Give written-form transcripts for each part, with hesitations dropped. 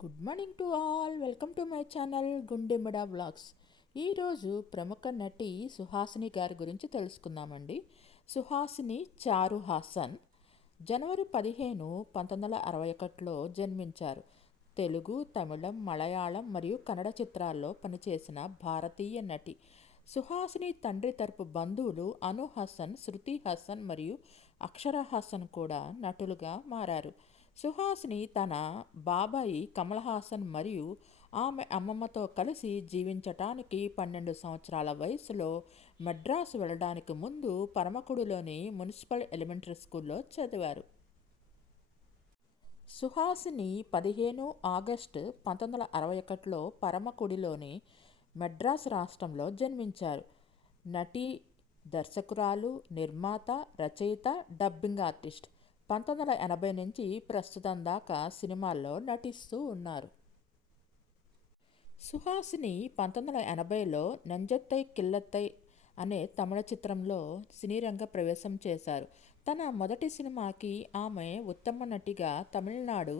Good morning to all. Welcome to my channel గుండెమ్మడ vlogs. ఈరోజు ప్రముఖ నటి సుహాసిని గారి గురించి తెలుసుకుందామండి. సుహాసిని చారు హాసన్ జనవరి 15, 1961లో జన్మించారు. తెలుగు, తమిళం, మలయాళం మరియు కన్నడ చిత్రాల్లో పనిచేసిన భారతీయ నటి. సుహాసిని తండ్రి తరపు బంధువులు అను హాసన్, శృతి హాసన్ మరియు అక్షర హాసన్ కూడా నటులుగా మారారు. సుహాసిని తన బాబాయి కమల్ హాసన్ మరియు ఆమె అమ్మమ్మతో కలిసి జీవించటానికి 12 సంవత్సరాల వయసులో మద్రాసు వెళ్ళడానికి ముందు పరమకుడిలోని మున్సిపల్ ఎలిమెంటరీ స్కూల్లో చదివారు. సుహాసిని 15 ఆగస్టు 1961లో పరమకుడిలోని మద్రాసు రాష్ట్రంలో జన్మించారు. నటి, దర్శకురాలు, నిర్మాత, రచయిత, డబ్బింగ్ ఆర్టిస్ట్. 1980 నుంచి ప్రస్తుతం దాకా సినిమాల్లో నటిస్తూ ఉన్నారు. సుహాసిని 1980లో నంజత్తై కిల్లత్తై అనే తమిళ చిత్రంలో సినీరంగ ప్రవేశం చేశారు. తన మొదటి సినిమాకి ఆమె ఉత్తమ నటిగా తమిళనాడు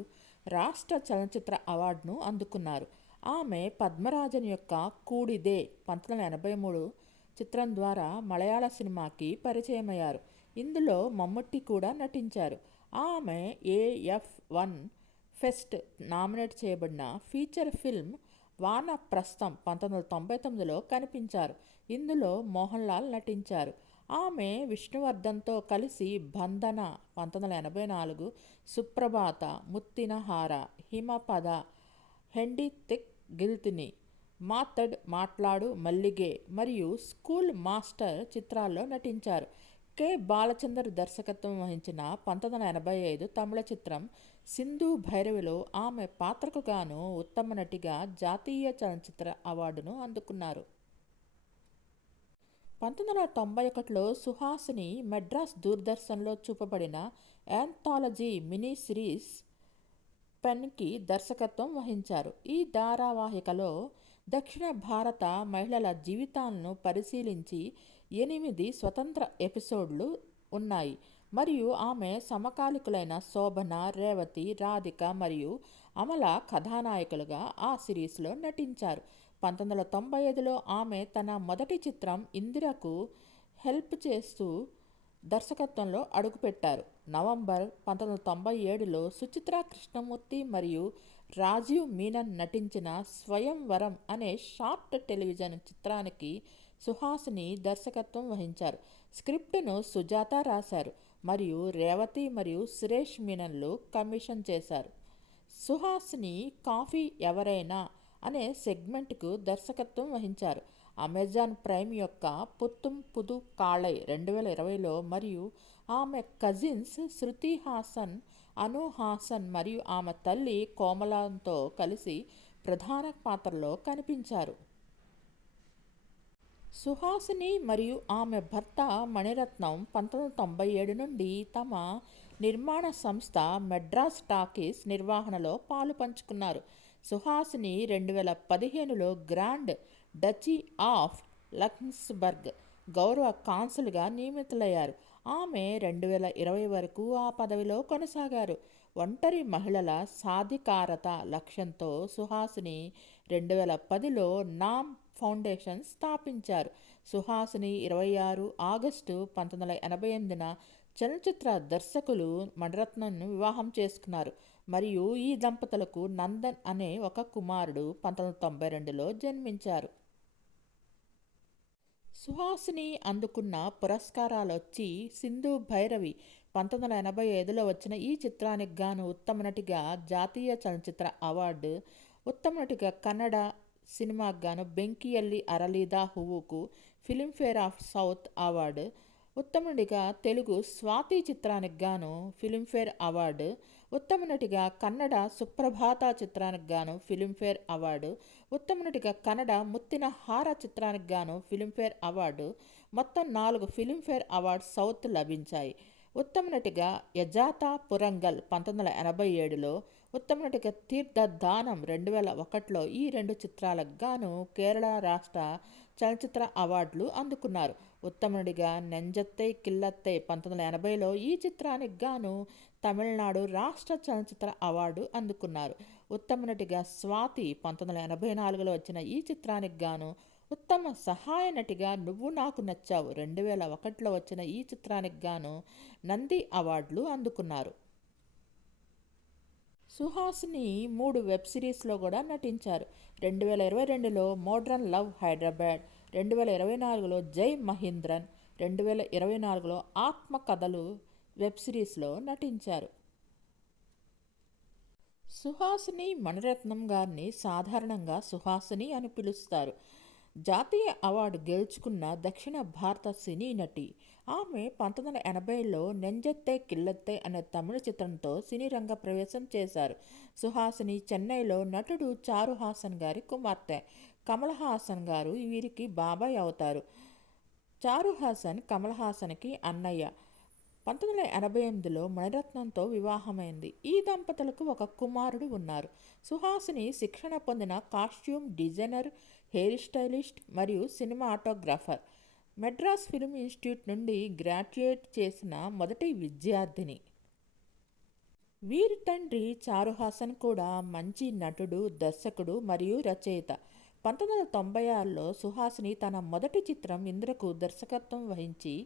రాష్ట్ర చలనచిత్ర అవార్డును అందుకున్నారు. ఆమె పద్మరాజన్ యొక్క కూడిదే 1983 చిత్రం ద్వారా మలయాళ సినిమాకి పరిచయమయ్యారు. ఇందులో మమ్ముట్టి కూడా నటించారు. ఆమె AF1 ఫెస్ట్ నామినేట్ చేయబడిన ఫీచర్ ఫిల్మ్ వానప్రస్థం 1999లో కనిపించారు. ఇందులో మోహన్ లాల్ నటించారు. ఆమె విష్ణువర్ధన్తో కలిసి బంధన 1984, సుప్రభాత, ముత్తిన హార, హిమపద, హెండి థిక్ గిల్తిని, మాతడ్, మాట్లాడు మల్లిగే మరియు స్కూల్ మాస్టర్ చిత్రాల్లో నటించారు. కె. బాలచందర్ దర్శకత్వం వహించిన 1985 తమిళ చిత్రం సింధు భైరవిలో ఆమె పాత్రకు గాను ఉత్తమ నటిగా జాతీయ చలనచిత్ర అవార్డును అందుకున్నారు. 1991లో సుహాసిని మద్రాస్ దూరదర్శన్లో చూపబడిన యాంథాలజీ మినీ సిరీస్ పెన్కి దర్శకత్వం వహించారు. ఈ ధారావాహికలో దక్షిణ భారత మహిళల జీవితాలను పరిశీలించి 8 స్వతంత్ర ఎపిసోడ్లు ఉన్నాయి మరియు ఆమె సమకాలికులైన శోభన, రేవతి, రాధిక మరియు అమల కథానాయకులుగా ఆ సిరీస్లో నటించారు. 1995లో ఆమె తన మొదటి చిత్రం ఇందిరకు హెల్ప్ చేస్తూ దర్శకత్వంలో అడుగుపెట్టారు. నవంబర్ 1997లో సుచిత్ర కృష్ణమూర్తి మరియు రాజీవ్ మీనన్ నటించిన స్వయంవరం అనే షార్ట్ టెలివిజన్ చిత్రానికి సుహాసిని దర్శకత్వం వహించారు. స్క్రిప్టును సుజాత రాశారు మరియు రేవతి మరియు సురేష్ మీనన్లు కమిషన్ చేశారు. సుహాసిని కాఫీ ఎవరైనా అనే సెగ్మెంట్కు దర్శకత్వం వహించారు. అమెజాన్ ప్రైమ్ యొక్క పుత్తుం పుదు కాళై 2020లో మరియు ఆమె కజిన్స్ శృతి హాసన్, అను హాసన్ మరియు ఆమె తల్లి కోమలంతో కలిసి ప్రధాన పాత్రలో కనిపించారు. సుహాసిని మరియు ఆమె భర్త మణిరత్నం 1997 నుండి తమ నిర్మాణ సంస్థ మెడ్రాస్ టాకీస్ నిర్వహణలో పాలు పంచుకున్నారు. సుహాసిని 2015లో గ్రాండ్ డచీ ఆఫ్ లక్సెంబర్గ్ గౌరవ కాన్సుల్గా నియమితులయ్యారు. ఆమె 2020 వరకు ఆ పదవిలో కొనసాగారు. ఒంటరి మహిళల సాధికారత లక్ష్యంతో సుహాసిని 2010లో నామ్ ఫౌండేషన్ స్థాపించారు. సుహాసిని 26 ఆగస్టు 1988న చలనచిత్ర దర్శకులు మణిరత్నంను వివాహం చేసుకున్నారు మరియు ఈ దంపతులకు నందన్ అనే ఒక కుమారుడు 1992లో జన్మించారు. సుహాసిని అందుకున్న పురస్కారాలొచ్చి సింధు భైరవి 1985లో వచ్చిన ఈ చిత్రానికి గాను ఉత్తమ నటిగా జాతీయ చలనచిత్ర అవార్డు, ఉత్తమ నటిగా కన్నడ సినిమాకు గాను బెంకియల్లి అరళీదా హువుకు ఫిలింఫేర్ ఆఫ్ సౌత్ అవార్డు, ఉత్తమ నటిగా తెలుగు స్వాతి చిత్రానికి గాను ఫిలింఫేర్ అవార్డు, ఉత్తమ నటిగా కన్నడ సుప్రభాత చిత్రానికి గాను ఫిలింఫేర్ అవార్డు, ఉత్తమ నటిగా కన్నడ ముత్తిన హార చిత్రానికి గాను ఫిలింఫేర్ అవార్డు, మొత్తం 4 ఫిలింఫేర్ అవార్డ్స్ సౌత్ లభించాయి. ఉత్తమ నటిగా యజాత పురంగల్ 1987లో, ఉత్తమ నటిగా తీర్థదానం 2001లో ఈ 2 చిత్రాలకు గాను కేరళ రాష్ట్ర చలనచిత్ర అవార్డులు అందుకున్నారు. ఉత్తమ నటిగా నెంజత్తై కిల్లత్తై 1980లో ఈ చిత్రానికి గాను తమిళనాడు రాష్ట్ర చలనచిత్ర అవార్డు అందుకున్నారు. ఉత్తమ నటిగా స్వాతి 1984లో వచ్చిన ఈ చిత్రానికి గాను, ఉత్తమ సహాయ నటిగా నువ్వు నాకు నచ్చావు 2001లో వచ్చిన ఈ చిత్రానికి గాను నంది అవార్డులు అందుకున్నారు. సుహాసిని 3 వెబ్ సిరీస్లో కూడా నటించారు. 2022లో మోడ్రన్ లవ్ హైదరాబాద్, 2024లో జై మహీంద్రన్, 2024లో ఆత్మ కథలు వెబ్ సిరీస్లో నటించారు. సుహాసిని మణిరత్నం గారిని సాధారణంగా సుహాసిని అని పిలుస్తారు. జాతీయ అవార్డు గెలుచుకున్న దక్షిణ భారత సినీ నటి. ఆమె 1980లో నెంజత్తే కిల్లత్తే అనే తమిళ చిత్రంతో సినీ రంగ ప్రవేశం చేశారు. సుహాసిని చెన్నైలో నటుడు చారుహాసన్ గారి కుమార్తె. కమల్ హాసన్ గారు వీరికి బాబాయ్ అవుతారు. చారుహాసన్ కమల్ హాసన్కి అన్నయ్య. 1988లో మణిరత్నంతో వివాహమైంది. ఈ దంపతులకు ఒక కుమారుడు ఉన్నారు. సుహాసిని శిక్షణ పొందిన కాస్ట్యూమ్ డిజైనర్, హెయిర్ స్టైలిస్ట్ మరియు సినిమాటోగ్రాఫర్. మెడ్రాస్ ఫిల్మ్ ఇన్స్టిట్యూట్ నుండి గ్రాడ్యుయేట్ చేసిన మొదటి విద్యార్థిని. వీరి తండ్రి చారుహాసన్ కూడా మంచి నటుడు, దర్శకుడు మరియు రచయిత. 1996లో సుహాసిని తన మొదటి చిత్రం ఇంద్రకు దర్శకత్వం వహించి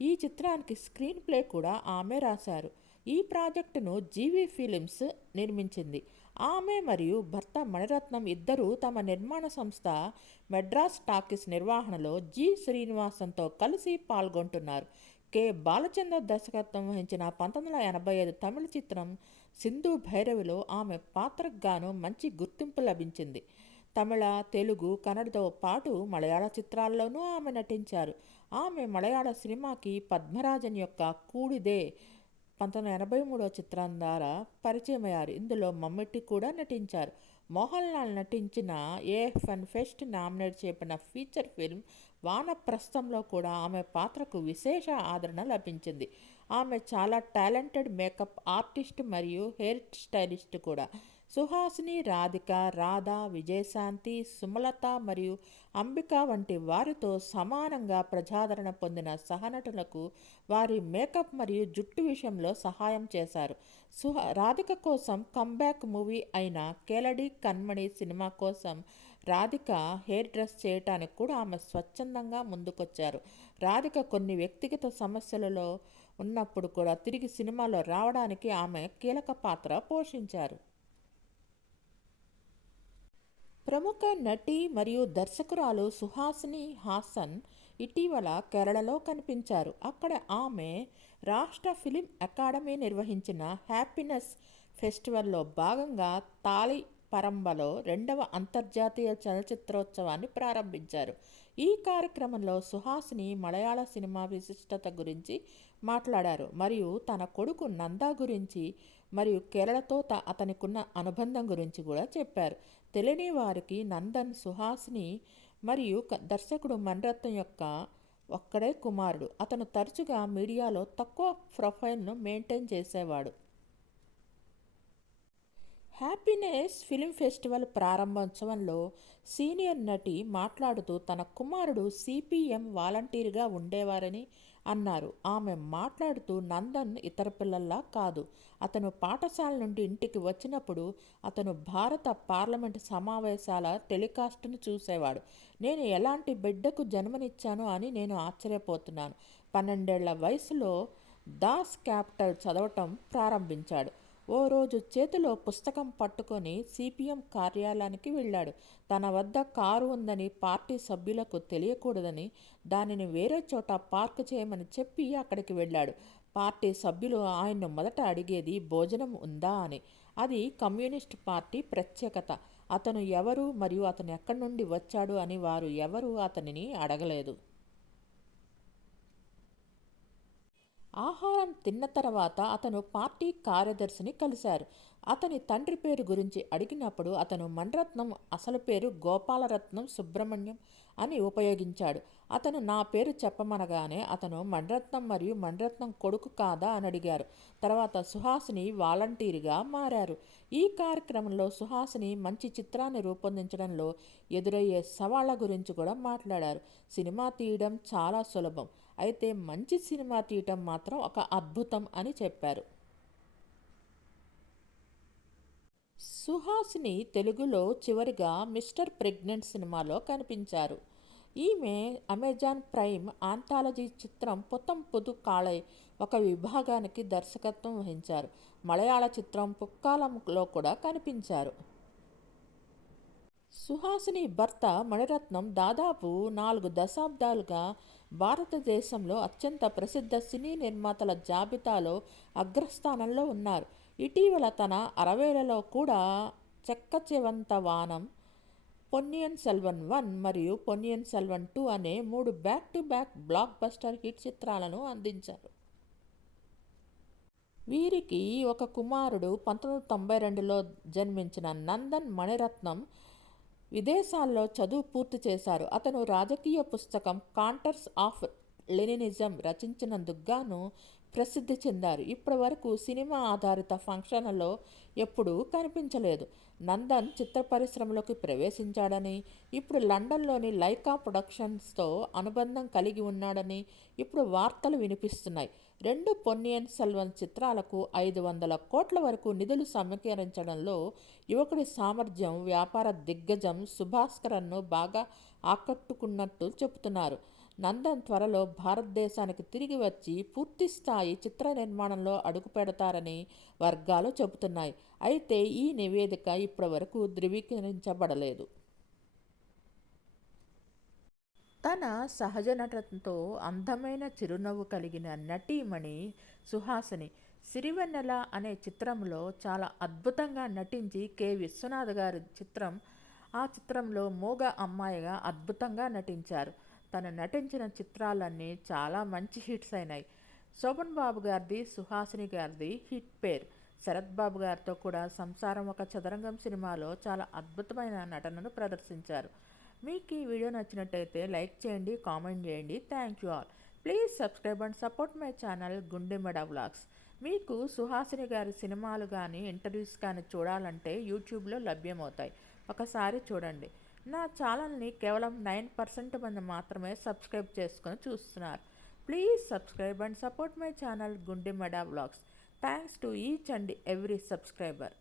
ఈ చిత్రానికి స్క్రీన్ ప్లే కూడా ఆమె రాశారు. ఈ ప్రాజెక్టును జీవీ ఫిలిమ్స్ నిర్మించింది. ఆమె మరియు భర్త మణిరత్నం ఇద్దరూ తమ నిర్మాణ సంస్థ మెడ్రాస్ టాకీస్ నిర్వహణలో జి. శ్రీనివాసన్తో కలిసి పాల్గొంటున్నారు. కె. బాలచందర్ దర్శకత్వం వహించిన 1985 తమిళ చిత్రం సింధు భైరవిలో ఆమె పాత్రకు గాను మంచి గుర్తింపు లభించింది. తమిళ, తెలుగు, కన్నడతో పాటు మలయాళ చిత్రాల్లోనూ ఆమె నటించారు. ఆమె మలయాళ సినిమాకి పద్మరాజన్ యొక్క కూడిదే 1983 చిత్రం ద్వారా పరిచయమయ్యారు. ఇందులో మమ్మిట్టి కూడా నటించారు. మోహన్ లాల్ నటించిన ఏఎఫ్ఎన్ ఫెస్ట్ నామినేట్ చేయబడిన ఫీచర్ ఫిల్మ్ వానప్రస్థంలో కూడా ఆమె పాత్రకు విశేష ఆదరణ లభించింది. ఆమె చాలా టాలెంటెడ్ మేకప్ ఆర్టిస్ట్ మరియు హెయిర్ స్టైలిస్ట్ కూడా. సుహాసిని, రాధిక, రాధా, విజయశాంతి, సుమలత మరియు అంబిక వంటి వారితో సమానంగా ప్రజాదరణ పొందిన సహనటులకు వారి మేకప్ మరియు జుట్టు విషయంలో సహాయం చేశారు. రాధిక కోసం కంబ్యాక్ మూవీ అయిన కేలడి కన్మణి సినిమా కోసం రాధిక హెయిర్ డ్రెస్ చేయటానికి కూడా ఆమె స్వచ్ఛందంగా ముందుకొచ్చారు. రాధిక కొన్ని వ్యక్తిగత సమస్యలలో ఉన్నప్పుడు కూడా తిరిగి సినిమాలో రావడానికి ఆమె కీలక పాత్ర పోషించారు. ప్రముఖ నటి మరియు దర్శకురాలు సుహాసిని హాసన్ ఇటీవల కేరళలో కనిపించారు. అక్కడ ఆమె రాష్ట్ర ఫిలిం అకాడమీ నిర్వహించిన హ్యాపీనెస్ ఫెస్టివల్లో భాగంగా తాళి పరంబలో 2వ అంతర్జాతీయ చలనచిత్రోత్సవాన్ని ప్రారంభించారు. ఈ కార్యక్రమంలో సుహాసిని మలయాళ సినిమా విశిష్టత గురించి మాట్లాడారు మరియు తన కొడుకు నందా గురించి మరియు కేరళతో అతనికున్న అనుబంధం గురించి కూడా చెప్పారు. తెలియని వారికి నందన్ సుహాసిని మరియు దర్శకుడు మణిరత్నం యొక్క ఒక్కడే కుమారుడు. అతను తరచుగా మీడియాలో తక్కువ ప్రొఫైల్ను మెయింటైన్ చేసేవాడు. హ్యాపీనెస్ ఫిల్మ్ ఫెస్టివల్ ప్రారంభోత్సవంలో సీనియర్ నటి మాట్లాడుతూ తన కుమారుడు సిపిఎం వాలంటీర్గా ఉండేవారని అన్నారు. ఆమె మాట్లాడుతూ నందన్ ఇతర పిల్లల్లా కాదు. అతను పాఠశాల నుండి ఇంటికి వచ్చినప్పుడు అతను భారత పార్లమెంటు సమావేశాల టెలికాస్ట్ను చూసేవాడు. నేను ఎలాంటి బిడ్డకు జన్మనిచ్చాను అని నేను ఆశ్చర్యపోతున్నాను. 12 ఏళ్ల వయసులో దాస్ క్యాపిటల్ చదవటం ప్రారంభించాడు. ఓ రోజు చేతిలో పుస్తకం పట్టుకొని సిపిఎం కార్యాలయానికి వెళ్ళాడు. తన వద్ద కారు ఉందని పార్టీ సభ్యులకు తెలియకూడదని దానిని వేరే చోట పార్క్ చేయమని చెప్పి అక్కడికి వెళ్ళాడు. పార్టీ సభ్యులు ఆయన్ను మొదట అడిగేది భోజనం ఉందా అని. అది కమ్యూనిస్ట్ పార్టీ ప్రత్యేకత. అతను ఎవరు మరియు అతను ఎక్కడి నుండి వచ్చాడు అని వారు ఎవరూ అతనిని అడగలేదు. ఆహారం తిన్న తర్వాత అతను పార్టీ కార్యదర్శిని కలిశారు. అతని తండ్రి పేరు గురించి అడిగినప్పుడు అతను మణిరత్నం అసలు పేరు గోపాలరత్నం సుబ్రహ్మణ్యం అని ఉపయోగించాడు. అతను నా పేరు చెప్పమనగానే అతను మణిరత్నం మరియు మణిరత్నం కొడుకు కాదా అని అడిగారు. తర్వాత సుహాసిని వాలంటీర్గా మారారు. ఈ కార్యక్రమంలో సుహాసిని మంచి చిత్రాన్ని రూపొందించడంలో ఎదురయ్యే సవాళ్ల గురించి కూడా మాట్లాడారు. సినిమా తీయడం చాలా సులభం, అయితే మంచి సినిమా తీయటం మాత్రం ఒక అద్భుతం అని చెప్పారు. సుహాసిని తెలుగులో చివరిగా మిస్టర్ ప్రెగ్నెంట్ సినిమాలో కనిపించారు. ఈమె అమెజాన్ ప్రైమ్ ఆంథాలజీ చిత్రం పుత్తం పుదు కాళై ఒక విభాగానికి దర్శకత్వం వహించారు. మలయాళ చిత్రం పుక్కాలంలో కూడా కనిపించారు. సుహాసిని భర్త మణిరత్నం దాదాపు 4 దశాబ్దాలుగా భారతదేశంలో అత్యంత ప్రసిద్ధ సినీ నిర్మాతల జాబితాలో అగ్రస్థానంలో ఉన్నారు. ఇటీవల తన 60లలో కూడా చెక్కచెవంత వానం, పొన్నియిన్ సెల్వన్ 1 మరియు పొన్నియిన్ సెల్వన్ 2 అనే 3 back to back block buster hit చిత్రాలను అందించారు. వీరికి ఒక కుమారుడు. 1992లో జన్మించిన నందన్ మణిరత్నం విదేశాల్లో చదువు పూర్తి చేశారు. అతను రాజకీయ పుస్తకం కాంటర్స్ ఆఫ్ లెనినిజం రచించినందుకు గాను ప్రసిద్ధి చెందారు. ఇప్పటి వరకు సినిమా ఆధారిత ఫంక్షన్లలో ఎప్పుడూ కనిపించలేదు. నందన్ చిత్ర పరిశ్రమలోకి ప్రవేశించాడని, ఇప్పుడు లండన్లోని లైకా ప్రొడక్షన్స్తో అనుబంధం కలిగి ఉన్నాడని ఇప్పుడు వార్తలు వినిపిస్తున్నాయి. 2 పొన్నియిన్ సెల్వన్ చిత్రాలకు 500 కోట్ల వరకు నిధులు సమీకరించడంలో యువకుడి సామర్థ్యం వ్యాపార దిగ్గజం సుభాస్కరన్ను బాగా ఆకట్టుకున్నట్టు చెబుతున్నారు. నందన్ త్వరలో భారతదేశానికి తిరిగి వచ్చి పూర్తిస్థాయి చిత్ర నిర్మాణంలో అడుగుపెడతారని వర్గాలు చెబుతున్నాయి. అయితే ఈ నివేదిక ఇప్పటివరకు ధృవీకరించబడలేదు. తన సహజ నటనతో అందమైన చిరునవ్వు కలిగిన నటీమణి సుహాసిని. సిరివెన్నెల అనే చిత్రంలో చాలా అద్భుతంగా నటించి విశ్వనాథ్ గారి చిత్రం. ఆ చిత్రంలో మూగ అమ్మాయిగా అద్భుతంగా నటించారు. తను నటించిన చిత్రాలన్నీ చాలా మంచి హిట్స్ అయినాయి. శోభన్ బాబు గారిది, సుహాసిని గారిది హిట్ పేర్. శరత్ బాబు గారితో కూడా సంసారం ఒక చదరంగం సినిమాలో చాలా అద్భుతమైన నటనను ప్రదర్శించారు. మీకు ఈ వీడియో నచ్చినట్టయితే లైక్ చేయండి, కామెంట్ చేయండి. Thank you all. Please subscribe and support my channel Gundemeda vlogs. మీకు సుహాసిని గారి సినిమాలు కానీ ఇంటర్వ్యూస్ కానీ చూడాలంటే యూట్యూబ్లో లభ్యమవుతాయి. ఒకసారి చూడండి. నా ఛానల్ని కేవలం 9% మంది మాత్రమే సబ్స్క్రైబ్ చేసుకొని చూస్తున్నారు. Please subscribe and support my channel Gundemeda vlogs. Thanks to each and every subscriber.